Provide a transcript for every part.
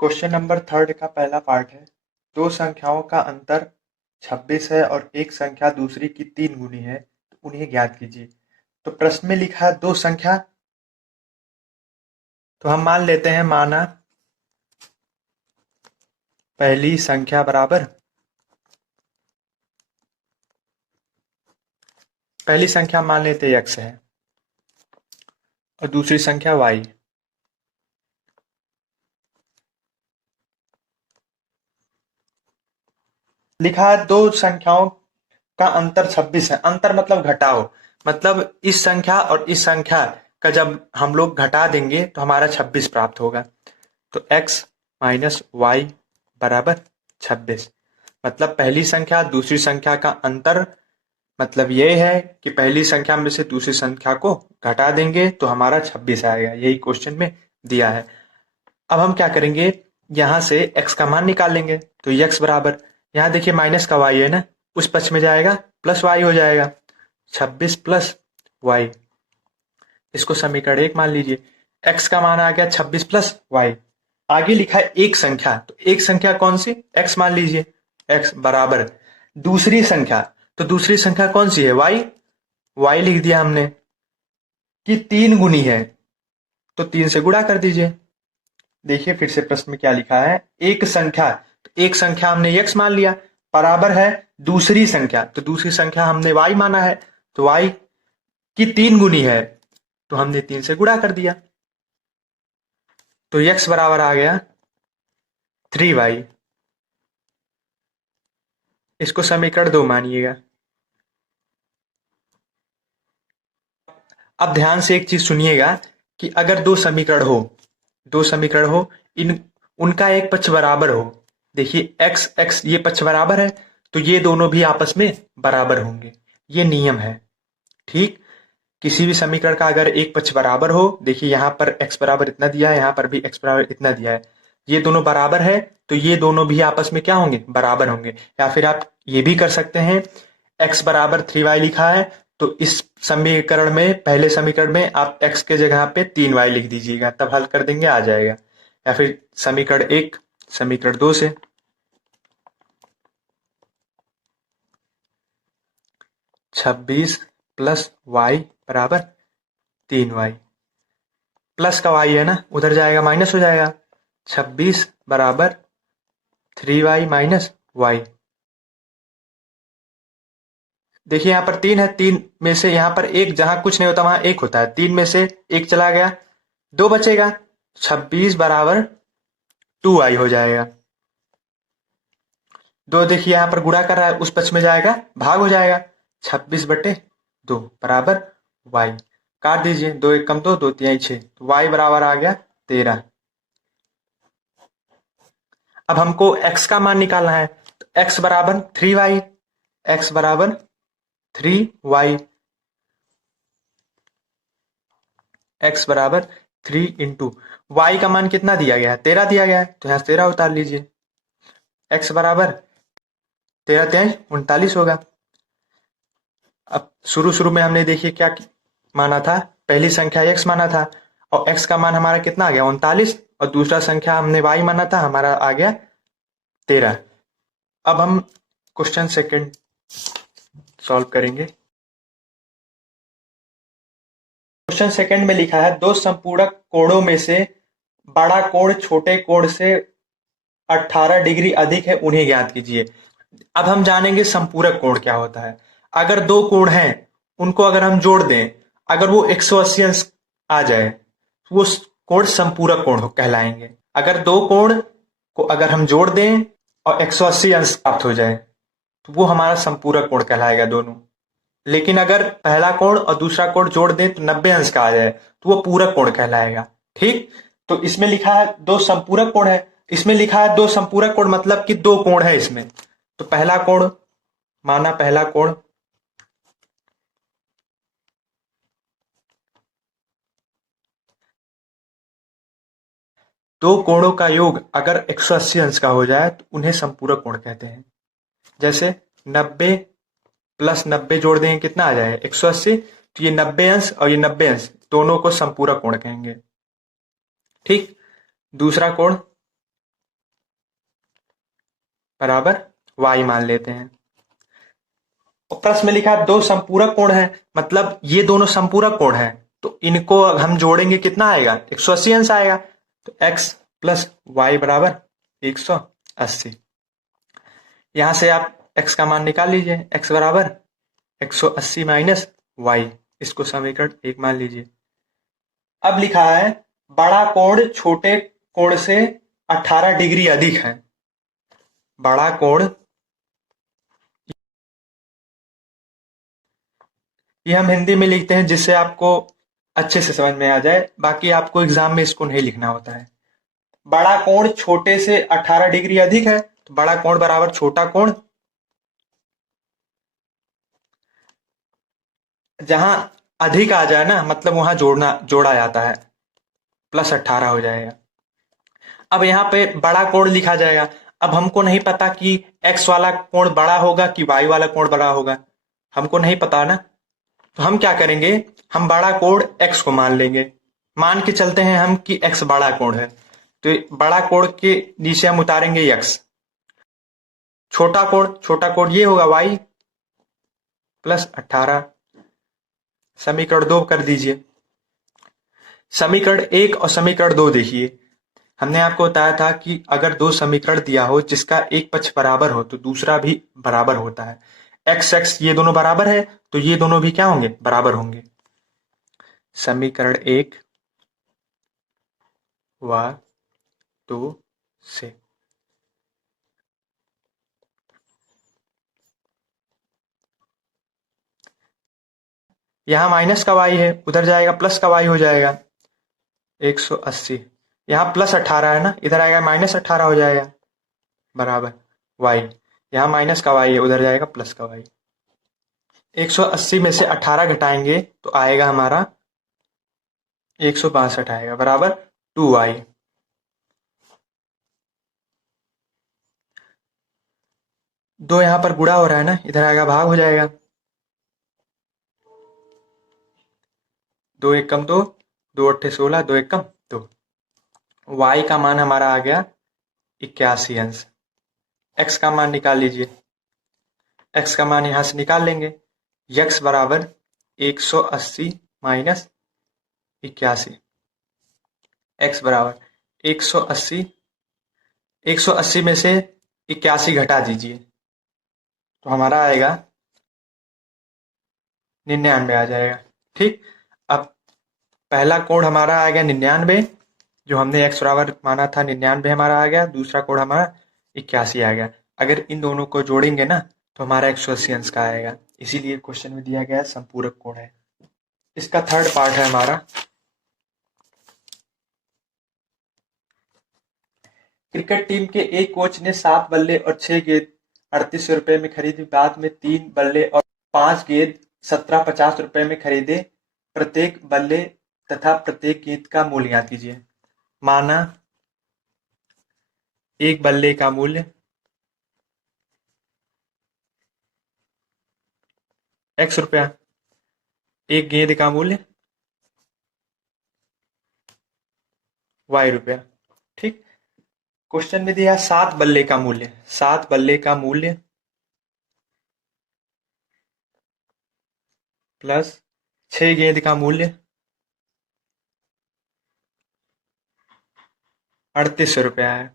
Question number 3 का पहला part है। दो संख्याओं का अंतर 26 है और एक संख्या दूसरी की 3 गुनी है, तो उन्हें ज्ञात कीजिए। तो प्रश्न में लिखा है दो संख्या, तो हम मान लेते हैं, माना पहली संख्या बराबर, पहली संख्या मान लेते x है और दूसरी संख्या y। लिखा है दो संख्याओं का अंतर 26 है। अंतर मतलब घटाओ, मतलब इस संख्या और इस संख्या का जब हम लोग घटा देंगे तो हमारा 26 प्राप्त होगा। तो x माइनस वाई बराबर 26। मतलब पहली संख्या दूसरी संख्या का अंतर, मतलब ये है कि पहली संख्या में से दूसरी संख्या को घटा देंगे तो हमारा 26 आएगा। यही क्वेश्चन में दिया है। अब हम क्या करेंगे, यहां से x का मान निकाल लेंगे। तो x बराबर, यहाँ देखिए माइनस का y है ना, उस पक्ष में जाएगा प्लस y हो जाएगा। 26 प्लस y, इसको समीकरण 1 मान लीजिए। x का मान आ गया 26 प्लस y। आगे लिखा है एक संख्या, तो एक संख्या कौन सी, x मान लीजिए। x बराबर दूसरी संख्या, तो दूसरी संख्या कौन सी है, y लिख दिया हमने कि 3 गुनी है, तो 3 से गुणा कर दीजिए। देखिए फिर से प्रश्न में क्या लिखा है, एक संख्या, तो एक संख्या हमने x मान लिया, बराबर है दूसरी संख्या, तो दूसरी संख्या हमने y माना है, तो y की 3 गुनी है, तो हमने 3 से गुणा कर दिया। तो x बराबर आ गया 3y। इसको समीकरण 2 मानिएगा। अब ध्यान से एक चीज सुनिएगा कि अगर दो समीकरण हो, इन उनका एक पक्ष बराबर हो, देखिए x x ये पक्ष बराबर है, तो ये दोनों भी आपस में बराबर होंगे। ये नियम है, ठीक। किसी भी समीकरण का अगर एक पक्ष बराबर हो, देखिए यहाँ पर x बराबर इतना दिया है, यहाँ पर भी x बराबर इतना दिया है, ये दोनों बराबर है, तो ये दोनों भी आपस में क्या होंगे, बराबर होंगे। या फिर आप ये भी कर सकते हैं, x बराबर 3y लिखा है, तो इस समीकरण में, पहले समीकरण में आप x के जगह पे 3y लिख दीजिएगा, तब हल कर देंगे आ जाएगा। या फिर समीकरण 1 समीकरण 2 से 26 प्लस y बराबर 3y, प्लस का y है ना, उधर जाएगा माइनस हो जाएगा। 26 बराबर 3y माइनस y। देखिए यहाँ पर 3 है, 3 में से यहाँ पर एक, जहां कुछ नहीं होता वहां एक होता है, 3 में से एक चला गया, 2 बचेगा। 26 बराबर 2y हो जाएगा। 2 देखिए यहाँ पर गुणा कर रहा है, उस पक्ष में जाएगा भाग हो जाएगा। 26/2 बराबर y। काट दीजिए, 2 1 कम 2, 2 3 6, y बराबर आ गया 13। अब हमको x का मान निकालना है, तो x बराबर 3y, x बराबर 3y, x बराबर 3 इंटू y का मान कितना दिया गया है, 13 दिया गया है, तो यहाँ 13 उतार लीजिए। x बराबर 13 3 39 होगा। अब शुरू में हमने देखिए क्या माना था, पहली संख्या x माना था, और x का मान हमारा कितना आ गया 39, और दूसरा संख्या हमने y माना था, हमारा आ गया 13। अब हम क्वेश्चन सेकंड सॉल्व करेंगे। क्वेश्चन सेकंड में लिखा है दो संपूरक कोणों में से बड़ा कोण छोटे कोण से 18 डिग्री अधिक है, उन्हें ज्ञात कीजिए। अब हम जानेंगे संपूरक कोण क्या होता है। अगर दो कोण हैं, उनको अगर हम जोड़ दें, अगर वो 180 अंश आ जाए, तो वो कोण संपूरक कोण कहलाएंगे। अगर दो कोण को अगर हम जोड़ दें और 180 अंश प्राप्त हो जाए, तो वो हमारा संपूरक कोण कहलाएगा दोनों। लेकिन अगर पहला कोण और दूसरा कोण जोड़ दें तो 90 अंश का आ जाए, तो वो पूरक कोण कहलाएगा, ठीक। तो इसमें लिखा है दो संपूरक कोण है, इसमें लिखा है दो संपूरक कोण, मतलब कि दो कोण है इसमें। तो पहला कोण माना, पहला कोण दो कोणों का योग अगर 180 अंश का हो जाए तो उन्हें संपूरक कोण कहते हैं। जैसे 90 प्लस 90 जोड़ देंगे कितना आ जाए 180, तो ये 90 अंश और ये 90 अंश दोनों को संपूरक कोण कहेंगे, ठीक। दूसरा कोण बराबर y मान लेते हैं। और प्रश्न में लिखा है दो संपूरक कोण है, मतलब ये दोनों संपूरक कोण है, तो इनको हम जोड़ेंगे कितना आएगा, 180 अंश आएगा। तो x प्लस वाई बराबर 180। यहां से आप x का मान निकाल लीजिए, x बराबर 180 माइनस वाई, इसको समीकरण 1 मान लीजिए। अब लिखा है बड़ा कोण छोटे कोण से 18 डिग्री अधिक है। बड़ा कोण, ये हम हिंदी में लिखते हैं जिससे आपको अच्छे से समझ में आ जाए, बाकी आपको एग्जाम में इसको नहीं लिखना होता है। बड़ा कोण छोटे से 18 डिग्री अधिक है, तो बड़ा कोण बराबर छोटा कोण, जहां अधिक आ जाए ना मतलब वहां जोड़ा जाता है, प्लस 18 हो जाएगा। अब यहाँ पे बड़ा कोण लिखा जाएगा। अब हमको नहीं पता कि x वाला कोण बड़ा होगा कि y वाला कोण बड़ा होगा, हमको नहीं पता ना। तो हम क्या करेंगे, हम बड़ा कोण x को मान लेंगे, मान के चलते हैं हम कि x बड़ा कोण है, तो बड़ा कोण के नीचे हम उतारेंगे x। छोटा कोण ये होगा y प्लस 18। समीकरण 2 कर दीजिए। समीकरण 1 और समीकरण 2 देखिए, हमने आपको बताया था कि अगर दो समीकरण दिया हो जिसका एक पक्ष बराबर हो तो दूसरा भी बराबर होता है। एक्स एक्स ये दोनों बराबर है, तो ये दोनों भी क्या होंगे, बराबर होंगे। समीकरण 1 व 2 से यहां माइनस का y है, उधर जाएगा प्लस का y हो जाएगा 180। यहाँ प्लस 18 है ना, इधर आएगा माइनस 18 हो जाएगा, बराबर y। यहाँ माइनस का y है, उधर जाएगा प्लस का y। 180 में से 18 घटाएंगे तो आएगा हमारा 162 आएगा, बराबर 2y। दो यहां पर गुणा हो रहा है ना, इधर आएगा भाग हो जाएगा, 2 एकम 2, 2 अट्ठे 16, 2 एकम 2। y का मान हमारा आ गया 81 अंश। x का मान निकाल लीजिए, x का मान यहां से निकाल लेंगे, x बराबर 180 माइनस 81। x बराबर 180, 180 में से 81 घटा दीजिए तो हमारा आएगा 99 आ जाएगा। ठीक, अब पहला कोण हमारा आ गया 99, जो हमने x बराबर माना था 99 हमारा आ गया, दूसरा कोण हमारा 81 आ गया। अगर इन दोनों को जोड़ेंगे ना तो हमारा 180 अंश का आएगा, इसीलिए क्वेश्चन में दिया गया संपूरक कोण है। इसका थर्ड पार्ट है हमारा, क्रिकेट टीम के एक कोच ने 7 बल्ले और 6 गेंद 3800 रुपए में खरीदी, बाद में 3 बल्ले और 5 गेंद 1750 रुपए में खरीदे। प्रत्येक बल्ले तथा प्रत्येक गेंद का मूल्य ज्ञात कीजिए। माना एक बल्ले का मूल्य x रुपया, एक गेंद का मूल्य y रुपया। ठीक, क्वेश्चन में दिया 7 बल्ले का मूल्य, 7 बल्ले का मूल्य प्लस 6 गेंद का मूल्य 3800 रुपया है।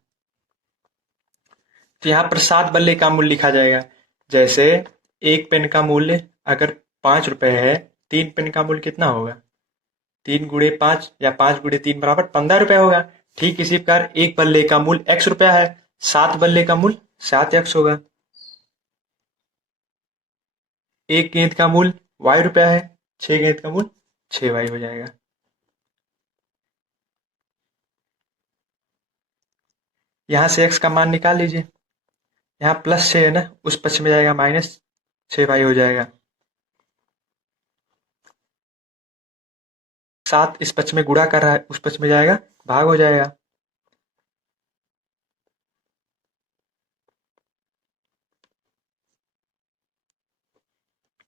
तो यहाँ पर 7 बल्ले का मूल्य लिखा जाएगा, जैसे एक पेन का मूल्य अगर 5 रुपए है, 3 पेन का मूल्य कितना होगा, 3 गुणे 5 या 5 गुणे 3 बराबर 15 रुपया होगा। ठीक इसी प्रकार एक बल्ले का मूल्य x रुपया है, 7 बल्ले का मूल्य 7x होगा। एक गेंद का मूल्य y रुपया है, 6 गेंद का मूल्य 6y हो जाएगा। यहां से x का मान निकाल लीजिए, यहाँ प्लस 6 है ना, उस पक्ष में जाएगा माइनस 6y हो जाएगा। 7 इस पक्ष में गुणा कर रहा है, उस पक्ष में जाएगा भाग हो जाएगा।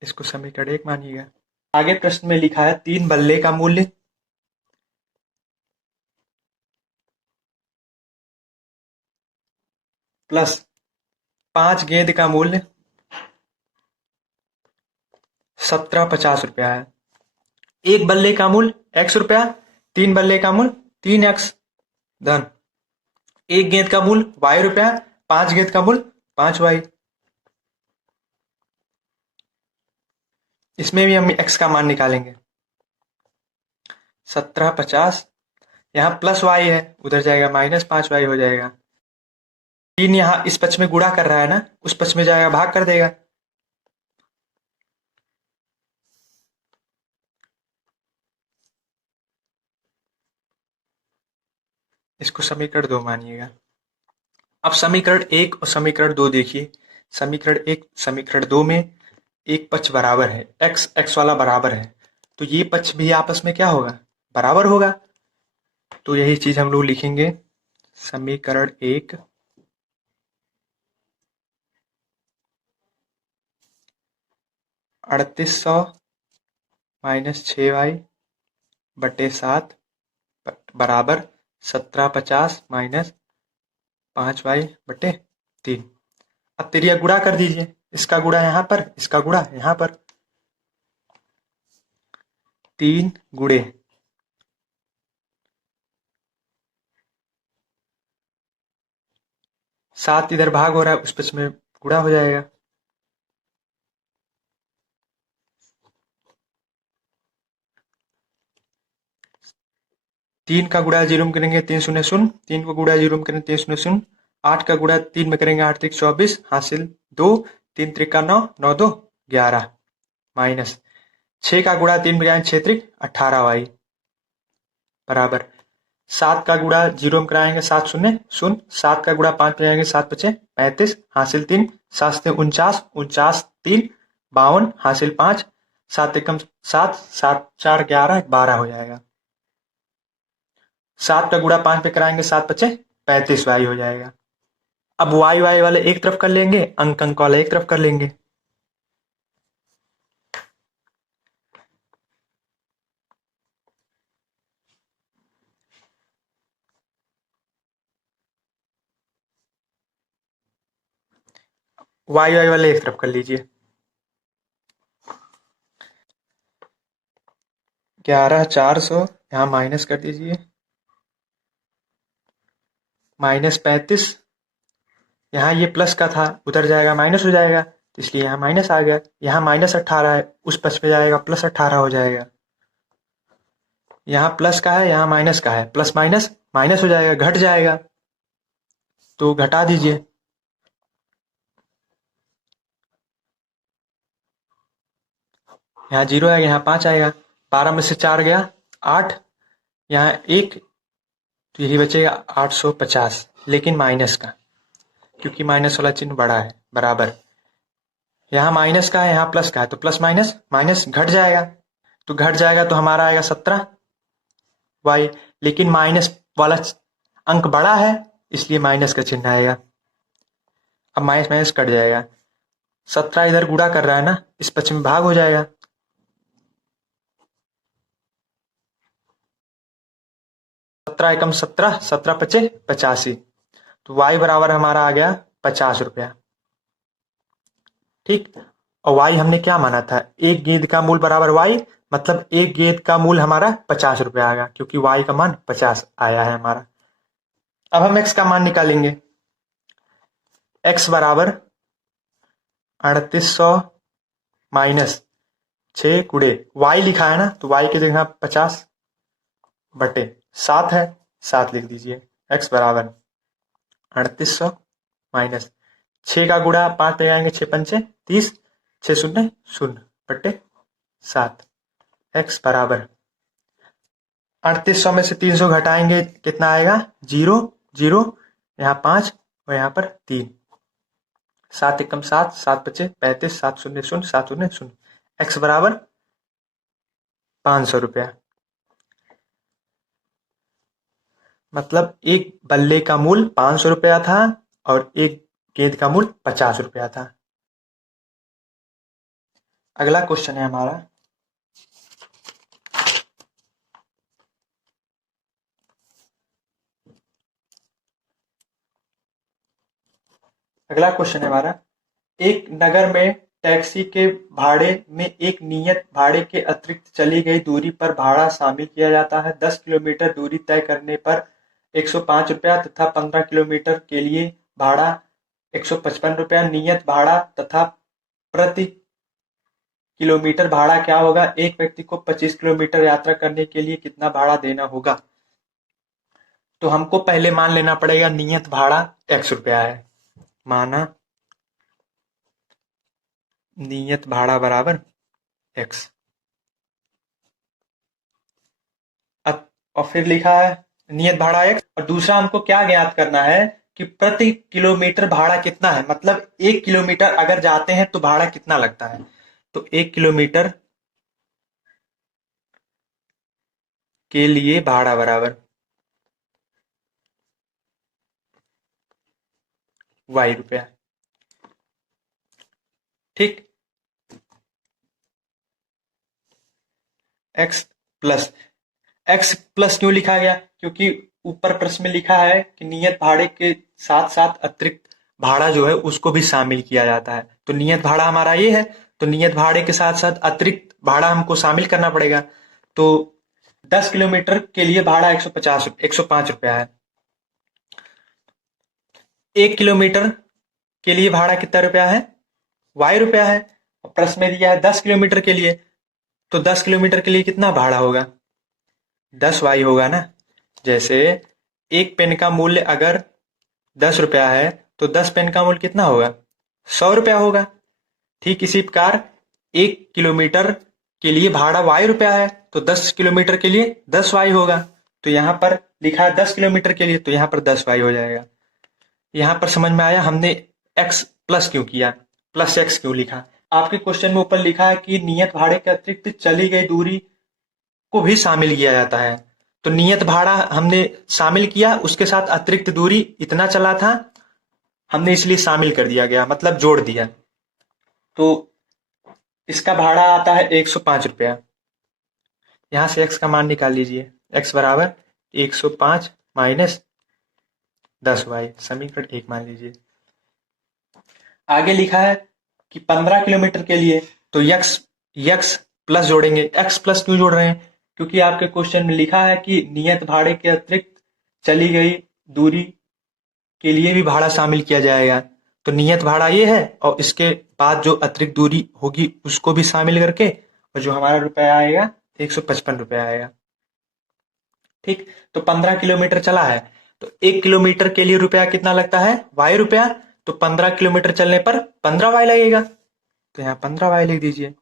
इसको समीकरण 1 मानिएगा। आगे प्रश्न में लिखा है 3 बल्ले का मूल्य प्लस 5 गेंद का मूल्य 1750 रुपया है। एक बल्ले का मूल्य x रुपया, 3 बल्ले का मूल्य 3x धन एक गेंद का मूल्य y रुपया, 5 गेंद का मूल्य 5y। इसमें भी हम x का मान निकालेंगे। 1750 यहाँ प्लस y है, उधर जाएगा -5y हो जाएगा। 3 यहाँ इस पक्ष में गुणा कर रहा है ना, उस पक्ष में जाएगा भाग कर देगा। इसको समीकरण 2 मानिएगा। अब समीकरण 1 और समीकरण 2 देखिए। समीकरण 1 समीकरण 2 में एक पक्ष बराबर है, x वाला बराबर है, तो ये पक्ष भी आपस में क्या होगा, बराबर होगा। तो यही चीज हम लोग लिखेंगे। समीकरण 1 3800 माइनस 6y बटे 7 बराबर 1750 माइनस 5y बटे 3। अब तिरिया गुणा कर दीजिए, इसका गुणा यहाँ पर, इसका गुणा यहाँ पर। 3 गुणे 7 इधर भाग हो रहा है, उस पक्ष में गुणा हो जाएगा। 3 का गुणा 0 में करेंगे 3 शून्य शून्य, 3 को गुणा 0 में करेंगे 3 शून्य शून्य, 8 का गुणा 3 में करेंगे 8 3 24 हासिल 2, 3 त्रिका 9, 9 2 11 माइनस 6 का गुणा 3 में करेंगे 6 त्रिक 18y बराबर 7 का गुणा 0 में कराएंगे 7 शून्य शून्य, 7 का गुणा 5 में आएंगे 7 पचे 35 हासिल 3, 7 से 49, 49 3 52 हासिल 5, 7 एकम 7, 7 4 11 12 हो जाएगा। 7 का गुणा 5 पे कराएंगे 7 पचे 35y हो जाएगा। अब y वाले एक तरफ कर लेंगे, अंक वाले एक तरफ कर लेंगे। y वाले एक तरफ कर लीजिए। 11400 यहाँ माइनस कर दीजिए, -35 यहाँ ये प्लस का था, उधर जाएगा माइनस हो जाएगा, तो इसलिए यहाँ माइनस आ गया। यहाँ -18 है, उस पक्ष पे जाएगा +18 हो जाएगा। यहाँ प्लस का है, यहाँ माइनस का है, प्लस माइनस माइनस हो जाएगा, घट जाएगा, तो घटा दीजिए। यहाँ 0 आएगा, यहाँ 5 आएगा, 12 में से 4 गया 8, यहाँ 1, तो यही बचेगा 850, लेकिन माइनस का, क्योंकि माइनस वाला चिन्ह बड़ा है बराबर। यहाँ माइनस का है, यहाँ प्लस का है, तो प्लस माइनस माइनस घट जाएगा, तो घट जाएगा तो हमारा आएगा 17y, लेकिन माइनस वाला अंक बड़ा है, इसलिए माइनस का चिन्ह आएगा। अब माइनस माइनस कट जाएगा, 17 इधर गुणा कर रहा है ना, इस पक्ष में भाग हो जाएगा। 17 एकम 17, 17 पचे 85, तो y बराबर हमारा आ गया 50 रुपया। ठीक, और y हमने क्या माना था, एक गेंद का मूल बराबर y, मतलब एक गेंद का मूल हमारा 50 रुपया आएगा, क्योंकि y का मान 50 आया है हमारा। अब हम x का मान निकालेंगे। x बराबर 3800 माइनस 6 गुणे y लिखा है ना, तो y की जगह 50 बटे 7 है, 7 लिख दीजिए। x बराबर 3800 माइनस 6 का गुणा 5 पे आएंगे 6 पंचे 30, 6 शून्य शून्य बटे 7, x बराबर 3800 में से 300 घटाएंगे कितना आएगा, 0 0, यहाँ 5 और यहाँ पर 3, 7 एकम 7, 7 पचे 35, 7 शून्य शून्य 7 शून्य शून्य, x बराबर 500 रुपया। मतलब एक बल्ले का मूल्य 500 रुपया था और एक गेंद का मूल्य 50 रुपया था। अगला क्वेश्चन है हमारा, अगला क्वेश्चन है हमारा, एक नगर में टैक्सी के भाड़े में एक नियत भाड़े के अतिरिक्त चली गई दूरी पर भाड़ा शामिल किया जाता है। 10 किलोमीटर दूरी तय करने पर 105 रुपया तथा 15 किलोमीटर के लिए भाड़ा 155 रुपया। नियत भाड़ा तथा प्रति किलोमीटर भाड़ा क्या होगा? एक व्यक्ति को 25 किलोमीटर यात्रा करने के लिए कितना भाड़ा देना होगा? तो हमको पहले मान लेना पड़ेगा नियत भाड़ा x रुपया है। माना नियत भाड़ा बराबर x। और फिर लिखा है नियत भाड़ा x, और दूसरा हमको क्या ज्ञात करना है कि प्रति किलोमीटर भाड़ा कितना है, मतलब 1 किलोमीटर अगर जाते हैं तो भाड़ा कितना लगता है। तो 1 किलोमीटर के लिए भाड़ा बराबर y रुपया। ठीक, x प्लस क्यों लिखा गया? क्योंकि ऊपर प्रश्न में लिखा है कि नियत भाड़े के साथ साथ अतिरिक्त भाड़ा जो है उसको भी शामिल किया जाता है। तो नियत भाड़ा हमारा ये है, तो नियत भाड़े के साथ साथ अतिरिक्त भाड़ा हमको शामिल करना पड़ेगा। तो 10 किलोमीटर के लिए भाड़ा 105 रुपया है। 1 किलोमीटर के लिए भाड़ा कितना रुपया है? y रुपया है। प्रश्न में दिया है 10 किलोमीटर के लिए, तो 10 किलोमीटर के लिए कितना भाड़ा होगा? 10y होगा ना। जैसे एक पेन का मूल्य अगर 10 रुपया है तो 10 पेन का मूल्य कितना होगा? 100 रुपया होगा। ठीक इसी प्रकार 1 किलोमीटर के लिए भाड़ा y रुपया है, तो 10 किलोमीटर के लिए 10y होगा। तो यहाँ पर लिखा है 10 किलोमीटर के लिए, तो यहाँ पर 10y हो जाएगा। यहाँ पर समझ में आया हमने x प्लस क्यों किया, प्लस x क्यों लिखा। आपके क्वेश्चन में ऊपर लिखा है कि नियत भाड़े के अतिरिक्त चली गई दूरी को भी शामिल किया जाता है। तो नियत भाड़ा हमने शामिल किया, उसके साथ अतिरिक्त दूरी इतना चला था, हमने इसलिए शामिल कर दिया गया, मतलब जोड़ दिया। तो इसका भाड़ा आता है 105 रुपया। यहां से x का मान निकाल लीजिए। x बराबर 105 माइनस 10y, समीकरण 1 मान लीजिए। आगे लिखा है कि 15 किलोमीटर के लिए, तो x प्लस जोड़ेंगे। x प्लस क्यों जोड़ रहे हैं? क्योंकि आपके क्वेश्चन में लिखा है कि नियत भाड़े के अतिरिक्त चली गई दूरी के लिए भी भाड़ा शामिल किया जाएगा। तो नियत भाड़ा ये है, और इसके बाद जो अतिरिक्त दूरी होगी उसको भी शामिल करके, और जो हमारा रुपया आएगा 155 रुपया आएगा। ठीक, तो 15 किलोमीटर चला है, तो 1 किलोमीटर के लिए रुपया कितना लगता है? y रुपया। तो 15 किलोमीटर चलने पर 15y लगेगा, तो यहाँ 15y लिख दीजिए।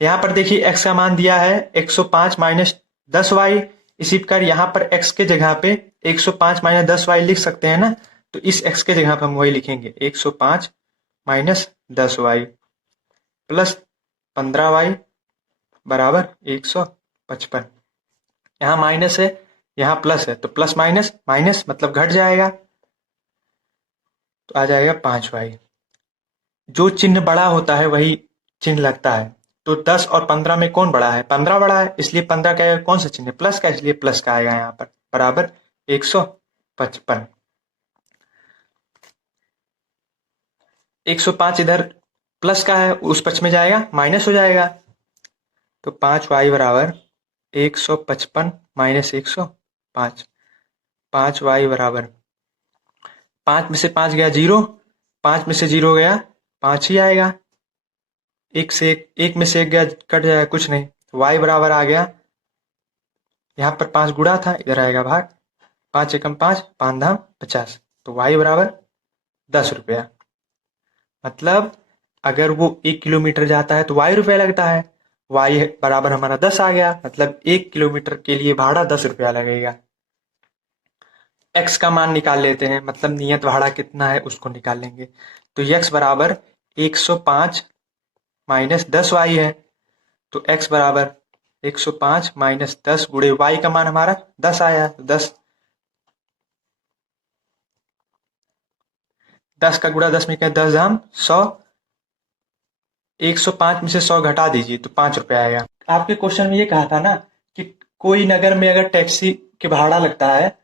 यहाँ पर देखिए x का मान दिया है 105 माइनस 10y। इसी प्रकार यहाँ पर x के जगह पे 105 माइनस 10y लिख सकते हैं ना। तो इस x के जगह पर हम वही लिखेंगे, 105 माइनस 10y प्लस 15y बराबर 155। यहाँ माइनस है, यहाँ प्लस है, तो प्लस माइनस माइनस मतलब घट जाएगा, तो आ जाएगा 5y। जो चिन्ह बड़ा होता है वही चिन्ह लगता है। तो 10 और 15 में कौन बड़ा है? 15 बड़ा है, इसलिए 15 का कौन सा चिन्ह है? प्लस का, इसलिए प्लस का आएगा यहाँ पर, बराबर 155। 105 इधर प्लस का है, उस पक्ष में जाएगा, माइनस हो जाएगा। तो 5y बराबर 155 माइनस 105। 5y बराबर 5 में से 5 गया 0, 5 में से 0 गया 5 ही आएगा। एक में से एक गया, कट जाएगा, कुछ नहीं। y बराबर आ गया, यहाँ पर 5 गुणा था, इधर आएगा भाग। 5 एकम 5, 5 धाम 50। तो y बराबर 10 रुपया। मतलब अगर वो 1 किलोमीटर जाता है तो y रुपया लगता है। y बराबर हमारा 10 आ गया, मतलब 1 किलोमीटर के लिए भाड़ा 10 रुपया लगेगा। x का मान निकाल लेते हैं, मतलब नियत भाड़ा कितना है उसको निकाल लेंगे। तो x बराबर 105 माइनस 10y है, तो x बराबर 105 माइनस 10 गुणे y का मान हमारा 10 आया। तो 10 का गुणा 10 में क्या, 10 धाम 100। 105 में से 100 घटा दीजिए तो 5 रुपया आएगा। आपके क्वेश्चन में ये कहा था ना कि कोई नगर में अगर टैक्सी के भाड़ा लगता है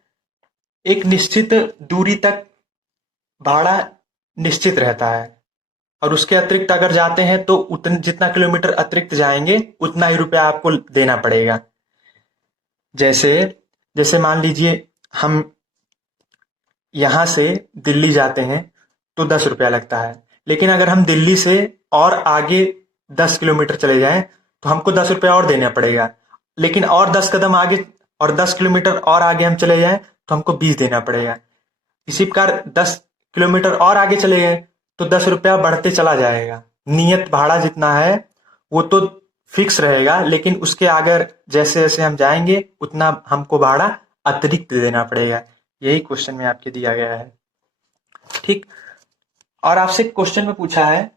एक निश्चित दूरी तक भाड़ा निश्चित रहता है, और उसके अतिरिक्त अगर जाते हैं तो उतन जितना किलोमीटर अतिरिक्त जाएंगे उतना ही रुपया आपको देना पड़ेगा। जैसे जैसे मान लीजिए हम यहाँ से दिल्ली जाते हैं तो 10 रुपया लगता है, लेकिन अगर हम दिल्ली से और आगे 10 किलोमीटर चले जाएं तो हमको 10 रुपया और देना पड़ेगा। लेकिन और 10 कदम आगे और 10 किलोमीटर और आगे हम चले जाएं तो हमको 20 देना पड़ेगा। इसी प्रकार 10 किलोमीटर और आगे चले गए तो 10 रुपया बढ़ते चला जाएगा। नियत भाड़ा जितना है वो तो फिक्स रहेगा, लेकिन उसके आगे जैसे जैसे हम जाएंगे उतना हमको भाड़ा अतिरिक्त देना पड़ेगा। यही क्वेश्चन में आपके दिया गया है। ठीक। और आपसे क्वेश्चन में पूछा है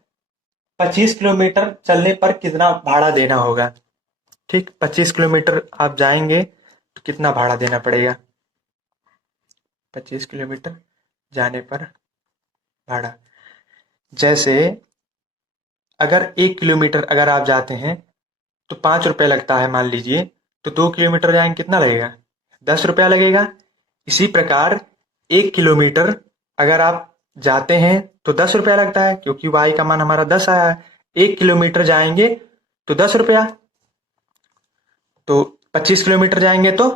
25 किलोमीटर चलने पर कितना भाड़ा देना होगा। ठीक, 25 किलोमीटर आप जाएंगे तो कितना भाड़ा देना पड़ेगा। 25 किलोमीटर जाने पर भाड़ा, जैसे अगर 1 किलोमीटर अगर आप जाते हैं तो 5 रुपये लगता है मान लीजिए, तो 2 किलोमीटर जाएंगे कितना लगेगा, 10 रुपया लगेगा। इसी प्रकार 1 किलोमीटर अगर आप जाते हैं तो 10 रुपया लगता है, क्योंकि वाई का मान हमारा 10 आया है। 1 किलोमीटर जाएंगे तो 10 रुपया, तो 25 किलोमीटर जाएंगे तो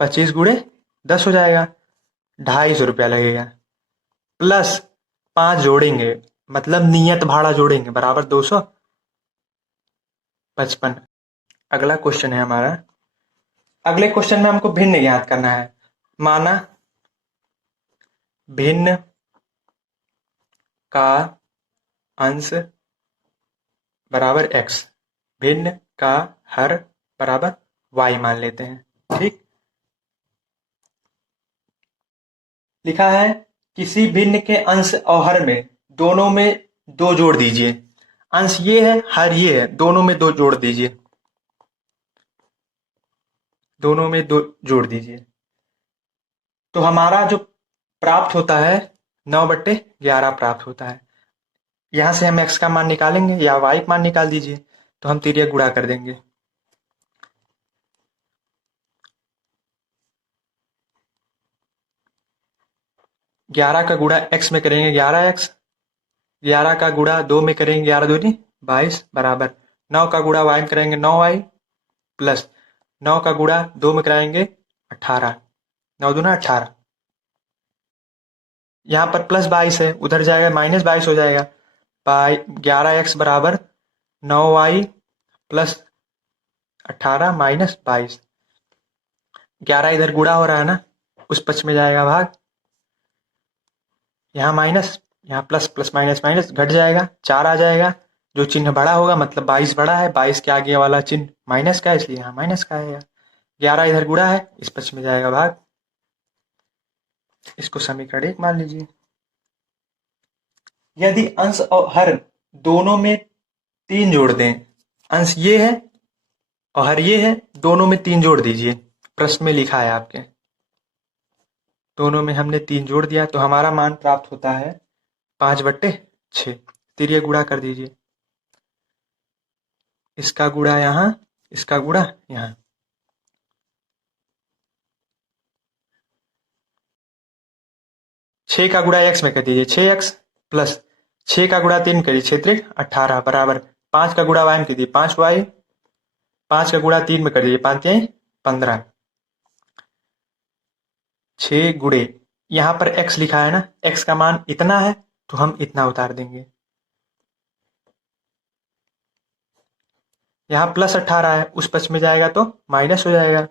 25 × 10 हो जाएगा, 250 रुपया लगेगा। प्लस 5 जोड़ेंगे, मतलब नियत भाड़ा जोड़ेंगे, बराबर 255। अगला क्वेश्चन है हमारा। अगले क्वेश्चन में हमको भिन्न ज्ञात करना है। माना भिन्न का अंश बराबर x, भिन्न का हर बराबर y मान लेते हैं। ठीक, लिखा है किसी भिन्न के अंश और हर में दोनों में 2 जोड़ दीजिए। अंश ये है, हर ये है, दोनों में 2 जोड़ दीजिए, दोनों में 2 जोड़ दीजिए। तो हमारा जो प्राप्त होता है 9/11 प्राप्त होता है। यहां से हम x का मान निकालेंगे या y का मान निकाल दीजिए, तो हम तिर्यक गुणा कर देंगे। 11 का गुणा x में करेंगे 11x, 11 का गुणा 2 में करेंगे 11 दूनी 22 बराबर 9 का गुणा y में करेंगे 9y प्लस 9 का गुणा 2 में कराएंगे 18, 9 दूना 18। यहाँ पर प्लस 22 है, उधर जाएगा माइनस 22 हो जाएगा। 11x बराबर 9y प्लस 18 माइनस 22। 11 इधर गुणा हो रहा है ना, उस पक्ष में जाएगा भाग, यहाँ माइनस, यहाँ प्लस, प्लस माइनस माइनस घट जाएगा, 4 आ जाएगा। जो चिन्ह बड़ा होगा मतलब 22 बड़ा है, 22 के आगे वाला चिन्ह माइनस का है, इसलिए यहाँ माइनस का आएगा। 11 इधर गुणा है, इस पक्ष में जाएगा भाग, इसको समीकरण 1 मान लीजिए। यदि अंश और हर दोनों में 3 जोड़ दें, अंश ये है और हर ये है, दोनों में 3 जोड़ दीजिए। प्रश्न में लिखा है आपके, दोनों में हमने 3 जोड़ दिया, तो हमारा मान प्राप्त होता है 5/6। तिर्यक गुणा कर दीजिए, इसका गुणा यहाँ, इसका गुणा यहाँ। छह का गुणा x में कर दीजिए 6x प्लस 6 का गुणा 3 करिए 6 × 18 बराबर 5 का गुणा y में कीजिए 5y, 5 का गुणा 3 में कर दीजिए 5 × 15। 6 गुणे, यहाँ पर x लिखा है ना, x का मान इतना है तो हम इतना उतार देंगे। यहाँ प्लस 18 है, उस पक्ष में जाएगा तो माइनस हो जाएगा।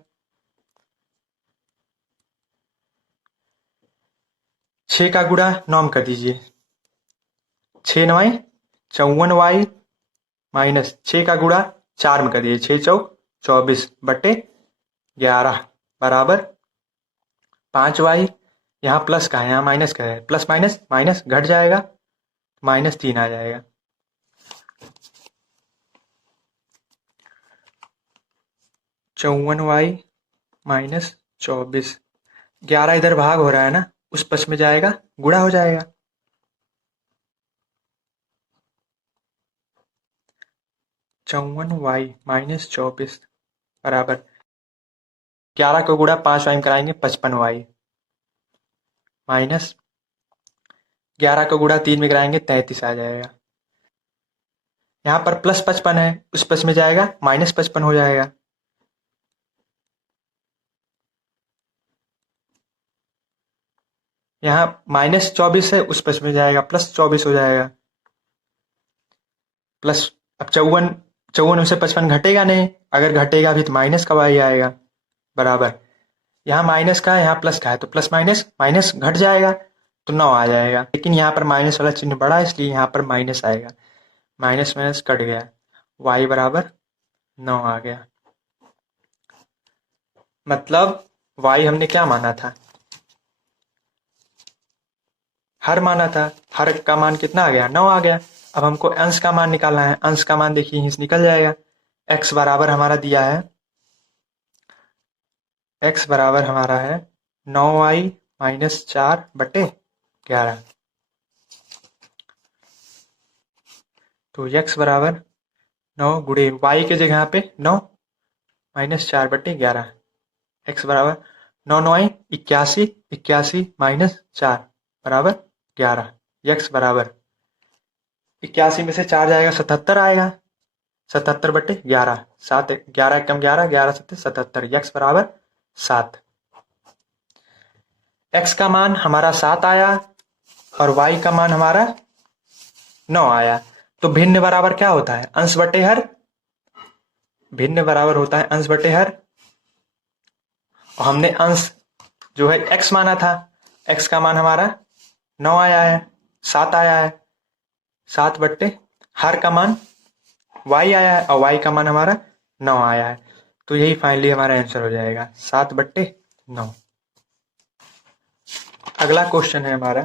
6 का गुणा 9 में कर दीजिए, 6 9 54y माइनस 6 का गुणा 4 में कर दीजिए 6 चौक 24/11 बराबर 5y। यहाँ प्लस का है, यहाँ माइनस का है, प्लस माइनस माइनस घट जाएगा, -3 आ जाएगा। -54y माइनस 24, 11 इधर भाग हो रहा है ना, उस पक्ष में जाएगा गुणा हो जाएगा। 54y माइनस 24 बराबर 11 को गुणा 5y में कराएंगे 55y माइनस 11 का गुणा 3 में कराएंगे 33 आ जाएगा। यहाँ पर +55 है, उस प्लस में जाएगा -55 हो जाएगा। यहाँ -24 है, उस प्लस में जाएगा +24 हो जाएगा। प्लस अब 54 54 में से 55 घटेगा नहीं, अगर घटेगा भी तो माइनस का y आएगा बराबर। यहाँ माइनस का है, यहाँ प्लस का है, तो प्लस माइनस माइनस घट जाएगा तो 9 आ जाएगा। लेकिन यहाँ पर माइनस वाला चिन्ह बड़ा है, इसलिए यहाँ पर माइनस आएगा। माइनस माइनस कट गया, y बराबर 9 आ गया। मतलब y हमने क्या माना था, हर माना था। हर का मान कितना आ गया, 9 आ गया। अब हमको अंश का मान निकालना है। अंश का मान देखिए यहीं से निकल जाएगा। x बराबर हमारा दिया है, x बराबर हमारा है 9y - 4/11। तो x बराबर 9 गुणे y के जगह पे 9 - 4/11। x बराबर 9 9 81, 81 - 4 बराबर 11। x बराबर 81 में से 4 जाएगा 77 आएगा। 77/11, 7 11 कम 11, 11 7 77, x बराबर 7। x का मान हमारा 7 आया और y का मान हमारा 9 आया। तो भिन्न बराबर क्या होता है, अंश बटे हर। भिन्न बराबर होता है अंश बटे हर। और हमने अंश जो है x माना था, x का मान हमारा 9 आया है, 7 आया है। 7/, हर का मान y आया है और y का मान हमारा 9 आया है। तो यही फाइनली हमारा आंसर हो जाएगा 7/9। अगला क्वेश्चन है हमारा,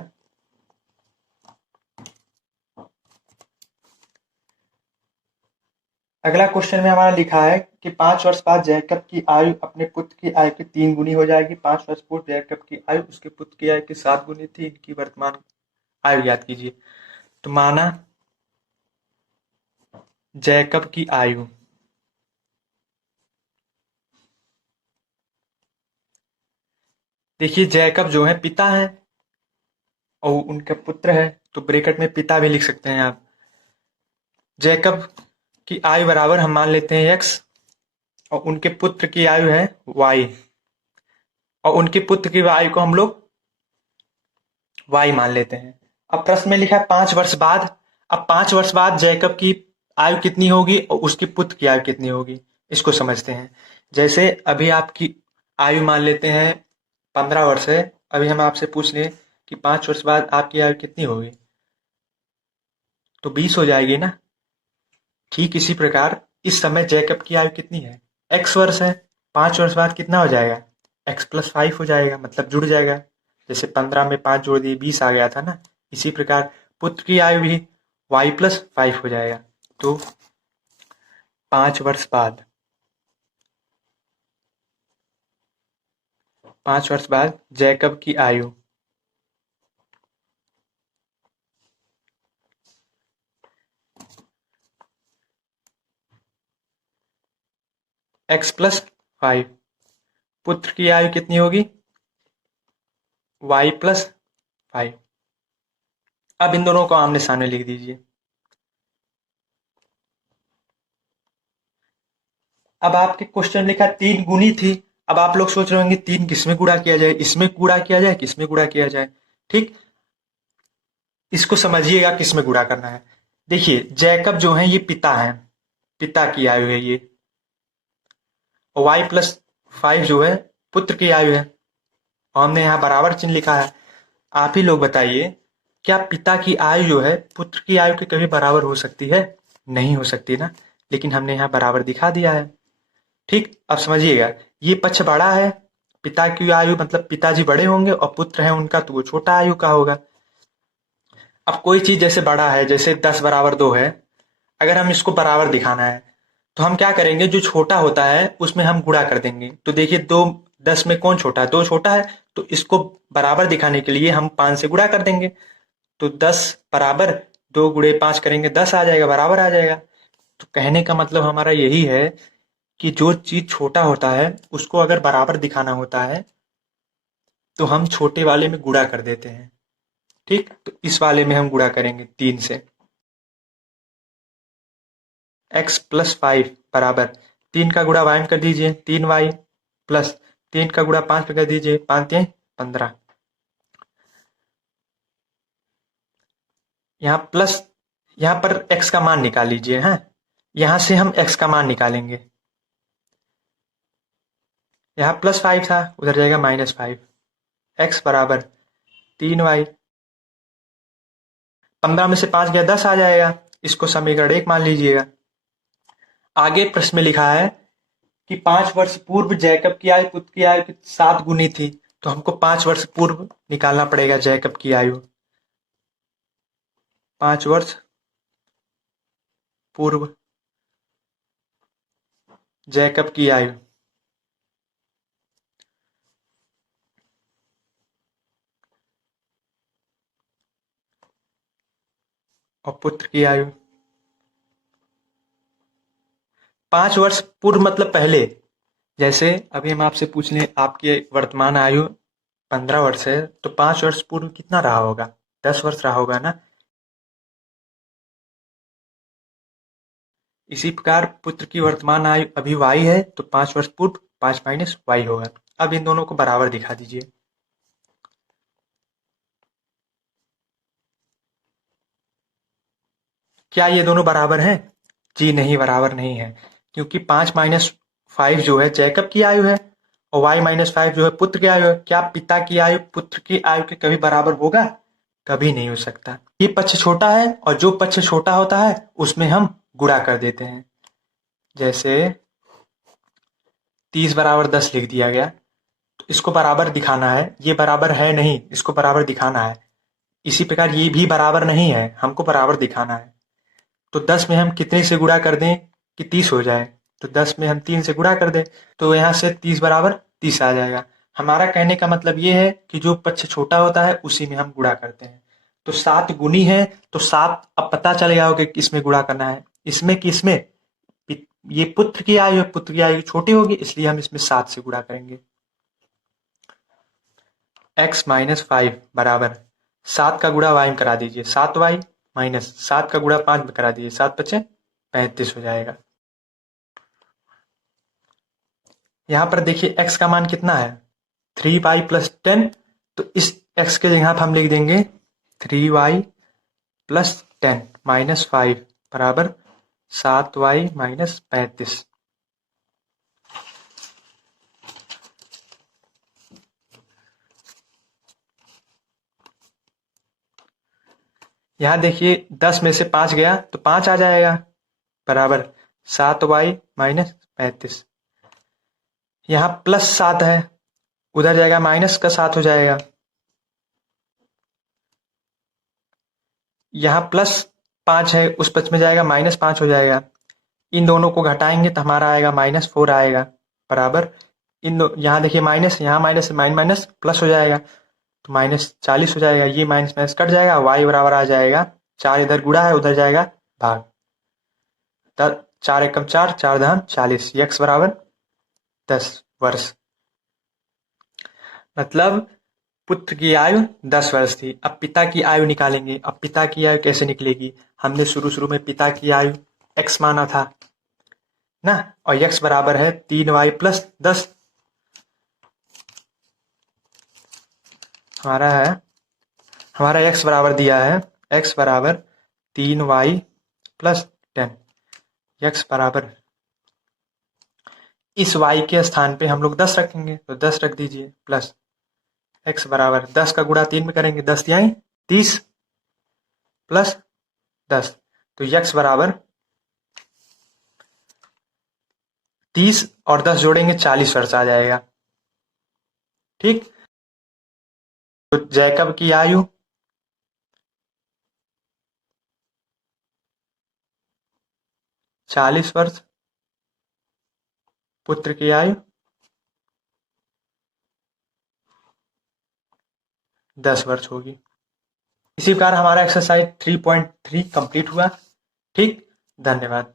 अगला क्वेश्चन में हमारा लिखा है कि 5 वर्ष बाद जैकब की आयु अपने पुत्र की आयु की 3 गुनी हो जाएगी। 5 वर्ष पूर्व जैकब की आयु उसके पुत्र की आयु की 7 गुनी थी। इनकी वर्तमान आयु याद कीजिए। तो माना जैकब की आयु, देखिए जैकब जो है पिता है और उनके पुत्र है, तो ब्रैकेट में पिता भी लिख सकते हैं आप। जैकब की आयु बराबर हम मान लेते हैं x और उनके पुत्र की आयु है y, और उनके पुत्र की आयु को हम लोग y मान लेते हैं। अब प्रश्न में लिखा है 5 वर्ष बाद। अब 5 वर्ष बाद जैकब की आयु कितनी होगी और उसके पुत्र की आयु कितनी होगी, इसको समझते हैं। जैसे अभी आपकी आयु मान लेते हैं 15 वर्ष है। अभी हम आपसे पूछ लें कि 5 वर्ष बाद आपकी आयु कितनी होगी, तो 20 हो जाएगी ना। ठीक इसी प्रकार इस समय जैकब की आयु कितनी है, x वर्ष है। 5 वर्ष बाद कितना हो जाएगा, x + 5 हो जाएगा, मतलब जुड़ जाएगा। जैसे 15 में 5 जोड़ दिए 20 आ गया था ना, इसी प्रकार पुत्र की आयु भी y + 5 हो जाएगा। तो 5 वर्ष बाद, 5 वर्ष बाद जैकब की आयु x + 5, पुत्र की आयु कितनी होगी, y + 5। अब इन दोनों को आमने सामने लिख दीजिए। अब आपके क्वेश्चन लिखा 3 गुनी थी। अब आप लोग सोच रहे होंगे 3 किसमें गुणा किया जाए, इसमें गुणा किया जाए, किसमें गुणा किया जाए। ठीक, इसको समझिएगा किसमें गुणा करना है। देखिए जैकब जो है ये पिता है, पिता की आयु है ये, और y + 5 जो है पुत्र की आयु है। और हमने यहाँ बराबर चिन्ह लिखा है। आप ही लोग बताइए, क्या पिता की आयु जो है पुत्र की आयु के कभी बराबर हो सकती है, नहीं हो सकती ना। लेकिन हमने यहाँ बराबर दिखा दिया है। ठीक, अब समझिएगा, ये पक्ष बड़ा है, पिता की आयु मतलब पिताजी बड़े होंगे और पुत्र है उनका तो वो छोटा आयु का होगा। अब कोई चीज जैसे बड़ा है, जैसे 10 बराबर 2 है, अगर हम इसको बराबर दिखाना है तो हम क्या करेंगे, जो छोटा होता है उसमें हम गुणा कर देंगे। तो देखिए 2 10 में कौन छोटा है, 2 छोटा है, तो इसको बराबर दिखाने के लिए हम 5 से गुणा कर देंगे। तो 10 बराबर 2 गुणे 5 करेंगे 10 आ जाएगा, बराबर आ जाएगा। तो कहने का मतलब हमारा यही है कि जो चीज छोटा होता है उसको अगर बराबर दिखाना होता है तो हम छोटे वाले में गुणा कर देते हैं। ठीक, तो इस वाले में हम गुणा करेंगे 3 से। x प्लस 5 बराबर 3 का गुणा y में कर दीजिए 3y प्लस 3 का गुणा 5 पे कर दीजिए 5 3 15। यहाँ प्लस, यहाँ पर x का मान निकाल लीजिए। है, यहाँ से हम x का मान निकालेंगे। यहाँ प्लस 5 था, उधर जाएगा -5। x बराबर 3y, 15 में से 5 गया 10 आ जाएगा। इसको समीकरण 1 मान लीजिएगा। आगे प्रश्न में लिखा है कि 5 वर्ष पूर्व जैकब की आयु पुत्र की आयु की 7 गुनी थी, तो हमको 5 वर्ष पूर्व निकालना पड़ेगा जैकब की आयु। 5 वर्ष पूर्व जैकब की आयु, और पुत्र की आयु। 5 वर्ष पूर्व मतलब पहले। जैसे अभी हम आपसे पूछ लें आपकी वर्तमान आयु 15 वर्ष है, तो 5 वर्ष पूर्व कितना रहा होगा? 10 वर्ष रहा होगा ना। इसी प्रकार पुत्र की वर्तमान आयु अभी y है, तो 5 वर्ष पूर्व 5 माइनस y होगा। अब इन दोनों को बराबर दिखा दीजिए। क्या ये दोनों बराबर हैं? जी नहीं, बराबर नहीं है, क्योंकि 5 माइनस 5 जो है जैकब की आयु है, और y माइनस 5 जो है पुत्र की आयु है। क्या पिता की आयु पुत्र की आयु के कभी बराबर होगा? कभी नहीं हो सकता। ये पक्ष छोटा है, और जो पक्ष छोटा होता है उसमें हम गुणा कर देते हैं। जैसे 30 बराबर 10 लिख दिया गया, तो इसको बराबर दिखाना है। ये बराबर है नहीं, इसको बराबर दिखाना है। इसी प्रकार ये भी बराबर नहीं है, हमको बराबर दिखाना है। तो 10 में हम कितने से गुणा कर दें कि 30 हो जाए? तो 10 में हम 3 से गुणा कर दें, तो यहाँ से 30 बराबर 30 आ जाएगा। हमारा कहने का मतलब ये है कि जो पक्ष छोटा होता है उसी में हम गुणा करते हैं। तो 7 गुनी है, तो 7 अब पता चल गया होगा कि किसमें गुणा करना है, इसमें कि इसमें। ये पुत्र की आयु है, पुत्र की आयु छोटी होगी, इसलिए हम इसमें 7 से गुणा करेंगे। x माइनस 5 बराबर 7 का गुणा y में करा दीजिए 7y माइनस 7 का गुणा 5 में करा दीजिए 7 पचे 35 हो जाएगा। यहाँ पर देखिए x का मान कितना है? 3y plus 10। तो इस x के जगह पर हम लिख देंगे 3y प्लस 10 माइनस 5 बराबर 7y माइनस 35। यहाँ देखिए 10 में से 5 गया तो 5 आ जाएगा, बराबर 7y माइनस 35। यहाँ प्लस 7 है, उधर जाएगा माइनस का 7 हो जाएगा। यहाँ प्लस 5 है, उस पक्ष में जाएगा माइनस 5 हो जाएगा। इन दोनों को घटाएंगे तो हमारा आएगा -4 आएगा, बराबर इन दो, यहाँ देखिए माइनस, यहाँ माइनस माइनस माइनस प्लस हो जाएगा, तो -40 हो जाएगा। ये माइनस माइनस कट जाएगा, y बराबर आ जाएगा 4 इधर गुणा है, उधर जाएगा भाग। 4 एकम 4, 4 दहम 40, x बराबर 10 वर्ष। मतलब पुत्र की आयु 10 वर्ष थी। अब पिता की आयु निकालेंगे। अब पिता की आयु कैसे निकलेगी? हमने शुरू में पिता की आयु x माना था ना, और x बराबर है 3y प्लस 10। हमारा x बराबर दिया है, x बराबर 3y प्लस 10। x बराबर, इस y के स्थान पे हम लोग 10 रखेंगे, तो 10 रख दीजिए, प्लस x बराबर 10 का गुणा 3 में करेंगे, 10 तिहाई 30 प्लस 10, तो x बराबर 30 और 10 जोड़ेंगे 40 वर्ष आ जाएगा। ठीक, तो जैकब की आयु 40 वर्ष, पुत्र की आयु 10 वर्ष होगी। इसी प्रकार हमारा एक्सरसाइज 3.3 कंप्लीट हुआ। ठीक, धन्यवाद।